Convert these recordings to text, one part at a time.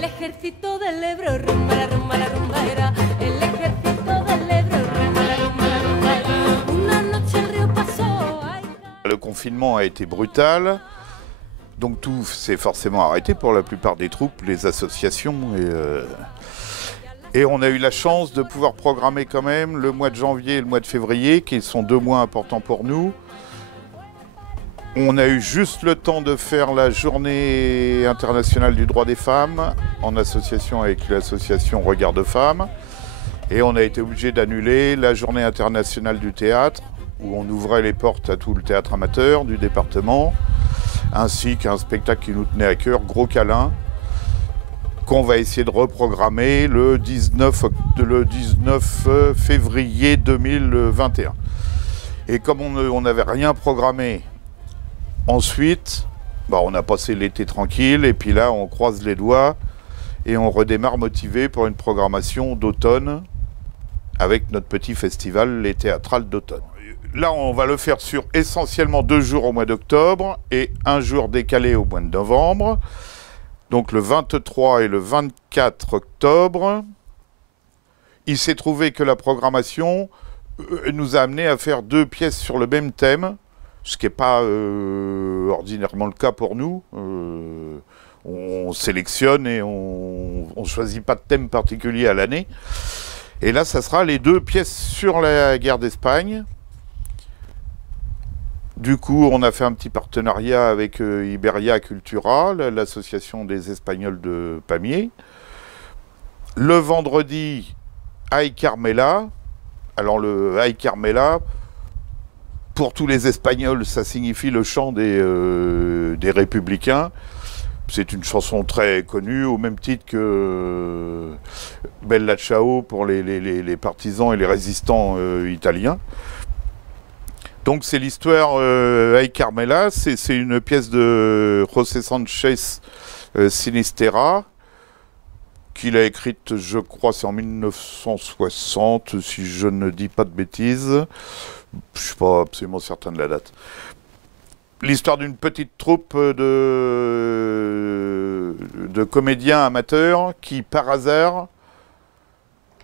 El ejército del Ebro, rumba la rumba la rumbera. El ejército del Ebro, rumba la rumba la rumbera. Una noche el río pasó. Le confinement a été brutal, donc tout s'est forcément arrêté pour la plupart des troupes, les associations. Et on a eu la chance de pouvoir programmer quand même le mois de janvier et le mois de février, qui sont 2 mois importants pour nous. On a eu juste le temps de faire la journée internationale du droit des femmes, en association avec l'association Regard de Femmes. Et on a été obligé d'annuler la journée internationale du théâtre, où on ouvrait les portes à tout le théâtre amateur du département, ainsi qu'un spectacle qui nous tenait à cœur, Gros Câlin, qu'on va essayer de reprogrammer le 19 février 2021. Et comme on n'avait rien programmé ensuite, on a passé l'été tranquille, et puis là on croise les doigts et on redémarre motivé pour une programmation d'automne avec notre petit festival, les théâtrales d'automne. Là, on va le faire sur essentiellement 2 jours au mois d'octobre et 1 jour décalé au mois de novembre. Donc le 23 et le 24 octobre. Il s'est trouvé que la programmation nous a amené à faire 2 pièces sur le même thème, ce qui n'est pas ordinairement le cas pour nous. On sélectionne et on ne choisit pas de thème particulier à l'année. Et là, ça sera les 2 pièces sur la guerre d'Espagne. Du coup, on a fait un petit partenariat avec Iberia Cultura, l'association des Espagnols de Pamiers. Le vendredi, Ay Carmela. Alors le Ay Carmela, pour tous les Espagnols, ça signifie le chant des Républicains. C'est une chanson très connue, au même titre que Bella Ciao pour les partisans et les résistants italiens. Donc c'est l'histoire Ay Carmela, c'est une pièce de José Sánchez Sinisterra, qu'il a écrite, je crois, c'est en 1960, si je ne dis pas de bêtises. Je ne suis pas absolument certain de la date. L'histoire d'une petite troupe de comédiens amateurs qui, par hasard,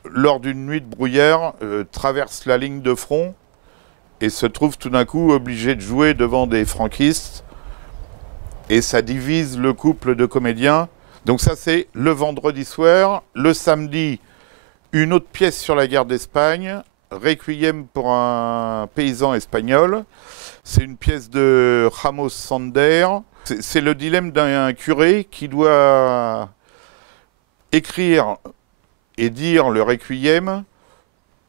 lors d'une nuit de brouillard, traversent la ligne de front et se trouvent tout d'un coup obligés de jouer devant des franquistes. Et ça divise le couple de comédiens. Donc ça, c'est le vendredi soir. Le samedi, une autre pièce sur la guerre d'Espagne, Requiem pour un paysan espagnol. C'est une pièce de Ramos Sander. C'est le dilemme d'un curé qui doit écrire et dire le Requiem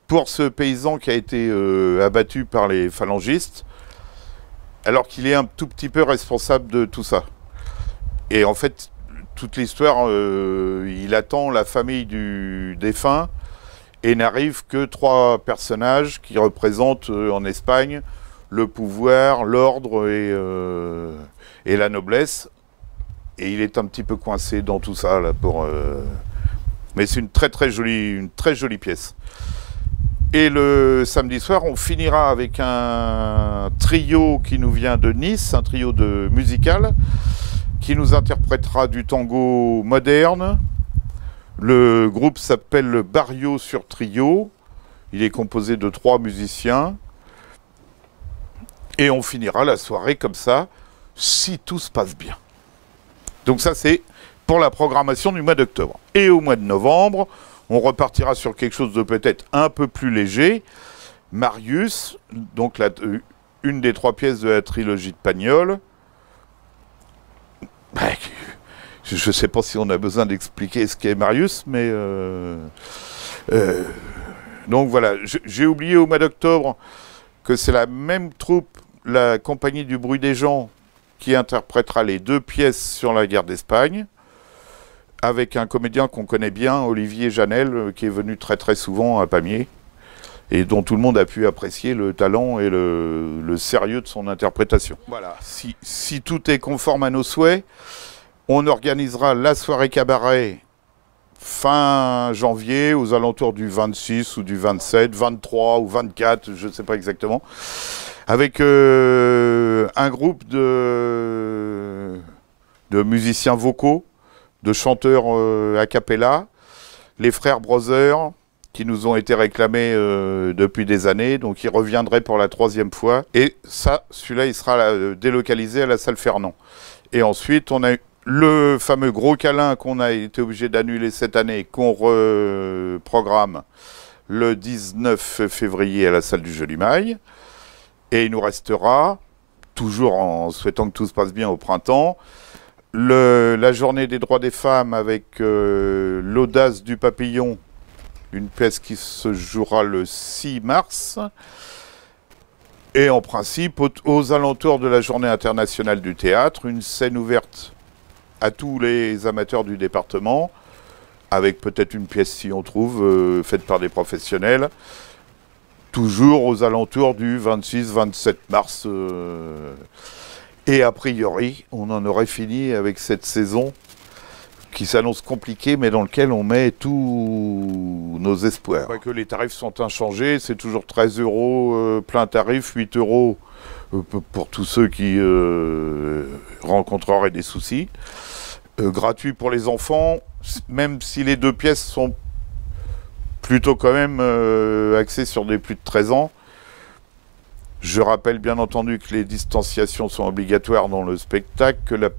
pour ce paysan qui a été abattu par les phalangistes, alors qu'il est un tout petit peu responsable de tout ça. Et en fait, toute l'histoire, il attend la famille du défunt et n'arrive que 3 personnages qui représentent en Espagne le pouvoir, l'ordre et la noblesse. Et il est un petit peu coincé dans tout ça là mais c'est une très jolie pièce. Et le samedi soir, on finira avec un trio qui nous vient de Nice, un trio de musical, qui nous interprétera du tango moderne. Le groupe s'appelle le Barrio sur Trio. Il est composé de 3 musiciens. Et on finira la soirée comme ça, si tout se passe bien. Donc ça, c'est pour la programmation du mois d'octobre. Et au mois de novembre, on repartira sur quelque chose de peut-être un peu plus léger. Marius, donc une des 3 pièces de la trilogie de Pagnol. Je ne sais pas si on a besoin d'expliquer ce qu'est Marius, mais... donc voilà, j'ai oublié au mois d'octobre que c'est la même troupe, la Compagnie du Bruit des Gens, qui interprétera les 2 pièces sur la guerre d'Espagne, avec un comédien qu'on connaît bien, Olivier Janel, qui est venu très souvent à Pamiers, et dont tout le monde a pu apprécier le talent et le sérieux de son interprétation. Voilà, si tout est conforme à nos souhaits, on organisera la soirée cabaret fin janvier, aux alentours du 26 ou du 27, 23 ou 24, je ne sais pas exactement, avec un groupe de musiciens vocaux, de chanteurs a cappella, les frères Brothers, qui nous ont été réclamés depuis des années, donc ils reviendraient pour la 3e fois. Et ça, celui-là, il sera délocalisé à la salle Fernand. Et ensuite, on a le fameux gros câlin qu'on a été obligé d'annuler cette année, qu'on reprogramme le 19 février à la salle du Jolimaille. Et il nous restera, toujours en souhaitant que tout se passe bien au printemps, la journée des droits des femmes avec l'audace du papillon, une pièce qui se jouera le 6 mars. Et en principe, aux alentours de la journée internationale du théâtre, une scène ouverte à tous les amateurs du département, avec peut-être une pièce, si on trouve, faite par des professionnels, toujours aux alentours du 26-27 mars. Et a priori, on en aurait fini avec cette saison qui s'annonce compliquée, mais dans laquelle on met tous nos espoirs. Que les tarifs sont inchangés, c'est toujours 13 € plein tarif, 8 € pour tous ceux qui rencontreraient des soucis. Gratuit pour les enfants, même si les 2 pièces sont plutôt quand même axées sur des plus de 13 ans. Je rappelle bien entendu que les distanciations sont obligatoires dans le spectacle, que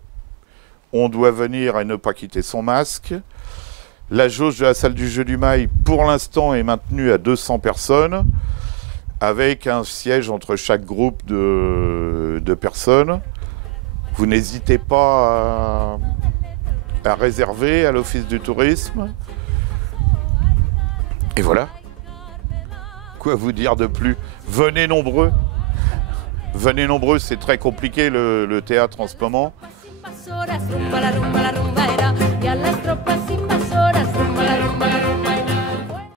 on doit venir et ne pas quitter son masque. La jauge de la salle du Jolimaille, pour l'instant, est maintenue à 200 personnes, avec un siège entre chaque groupe de personnes. Vous n'hésitez pas à réserver à l'Office du tourisme. Et voilà. Quoi vous dire de plus? Venez nombreux. Venez nombreux, c'est très compliqué le théâtre en ce moment.